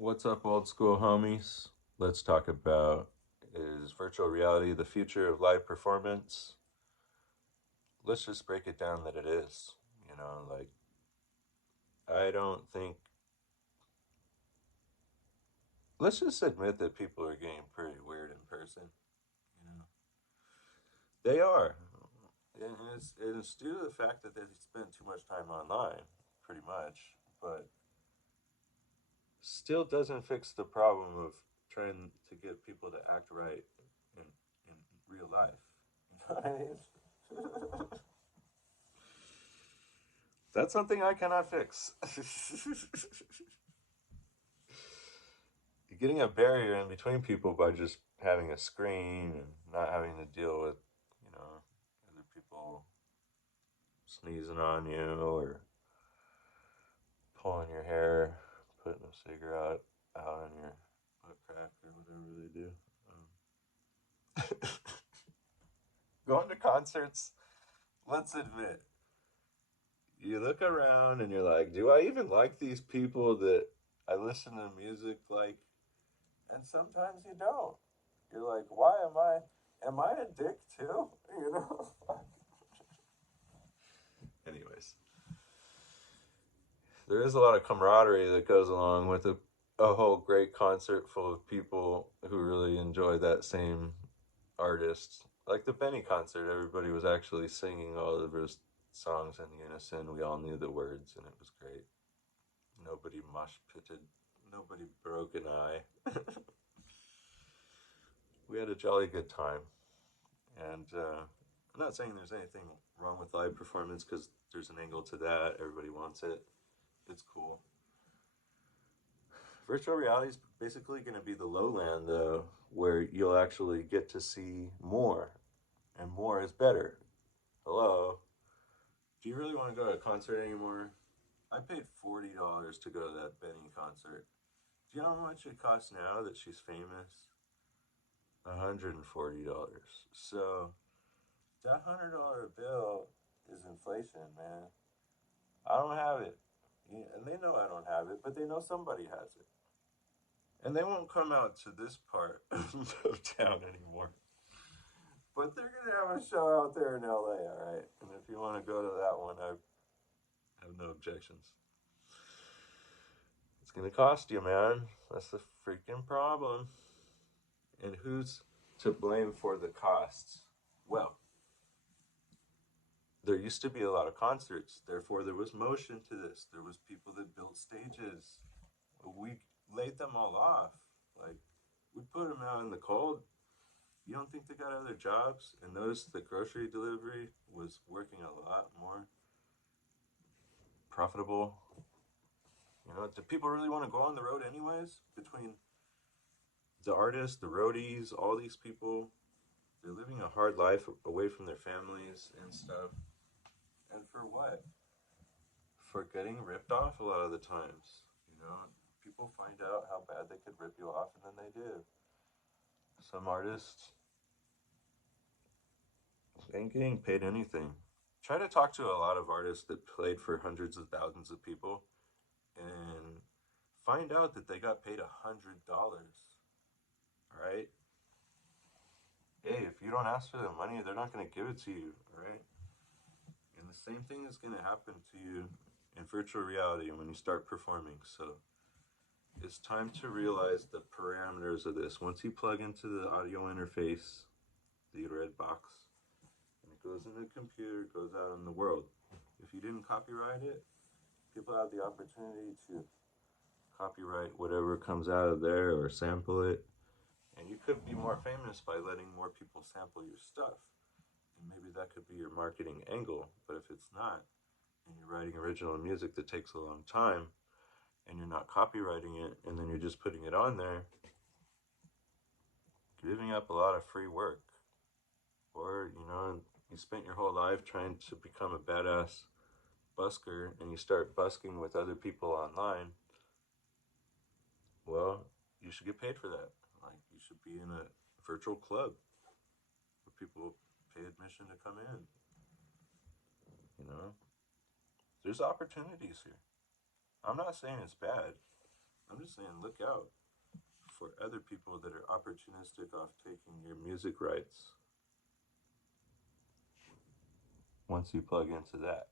What's up, old school homies? Let's talk about, is virtual reality the future of live performance? Let's just break it down that it is. Like, I don't think, let's just admit that people are getting pretty weird in person. You know, they are. And it's due to the fact that they spend too much time online, pretty much. But still doesn't fix the problem of trying to get people to act right in real life. You know what I mean? That's something I cannot fix. You're getting a barrier in between people by just having a screen and not having to deal with, other people sneezing on you or pulling your hair, putting a cigarette out on your butt crack or whatever they do. Going to concerts, let's admit, you look around and you're like, do I even like these people that I listen to music like? And sometimes you don't. You're like, why am I a dick too? You know? Anyways, there is a lot of camaraderie that goes along with a whole great concert full of people who really enjoy that same artist. Like the Benny concert, everybody was actually singing all of his songs in unison. We all knew the words, and it was great. Nobody mosh pitted. Nobody broke an eye. We had a jolly good time. And I'm not saying there's anything wrong with live performance because there's an angle to that. Everybody wants it. It's cool. Virtual reality is basically going to be the lowland, though, where you'll actually get to see more, and more is better. Hello? Do you really want to go to a concert anymore? I paid $40 to go to that Benny concert. Do you know how much it costs now that she's famous? $140. So that $100 bill is inflation, man. I don't have it. Yeah, and they know I don't have it, but they know somebody has it. And they won't come out to this part of town anymore. But they're going to have a show out there in LA, all right? And if you want to go to that one, I have no objections. It's going to cost you, man. That's the freaking problem. And who's to blame for the costs? Well, there used to be a lot of concerts. Therefore, there was motion to this. There was people that built stages. We laid them all off. Like, we put them out in the cold. You don't think they got other jobs? And notice the grocery delivery was working a lot more profitable. Do people really want to go on the road anyways? Between the artists, the roadies, all these people, they're living a hard life away from their families and stuff. And for what? For getting ripped off a lot of the times. People find out how bad they could rip you off, and then they do. Some artists ain't getting paid anything. Try to talk to a lot of artists that played for hundreds of thousands of people and find out that they got paid $100. All right? Hey, if you don't ask for the money, they're not going to give it to you. All right? And the same thing is going to happen to you in virtual reality when you start performing. So it's time to realize the parameters of this. Once you plug into the audio interface, the red box, and it goes in the computer, it goes out in the world. If you didn't copyright it, people have the opportunity to copyright whatever comes out of there or sample it. And you could be more famous by letting more people sample your stuff. And maybe that could be your marketing angle. But if it's not, and you're writing original music that takes a long time, and you're not copywriting it, and then you're just putting it on there, giving up a lot of free work. Or, you spent your whole life trying to become a badass busker, and you start busking with other people online. Well, you should get paid for that. Like, you should be in a virtual club where people pay admission to come in. You know, there's opportunities here. I'm not saying it's bad. I'm just saying, look out for other people that are opportunistic off taking your music rights once you plug into that.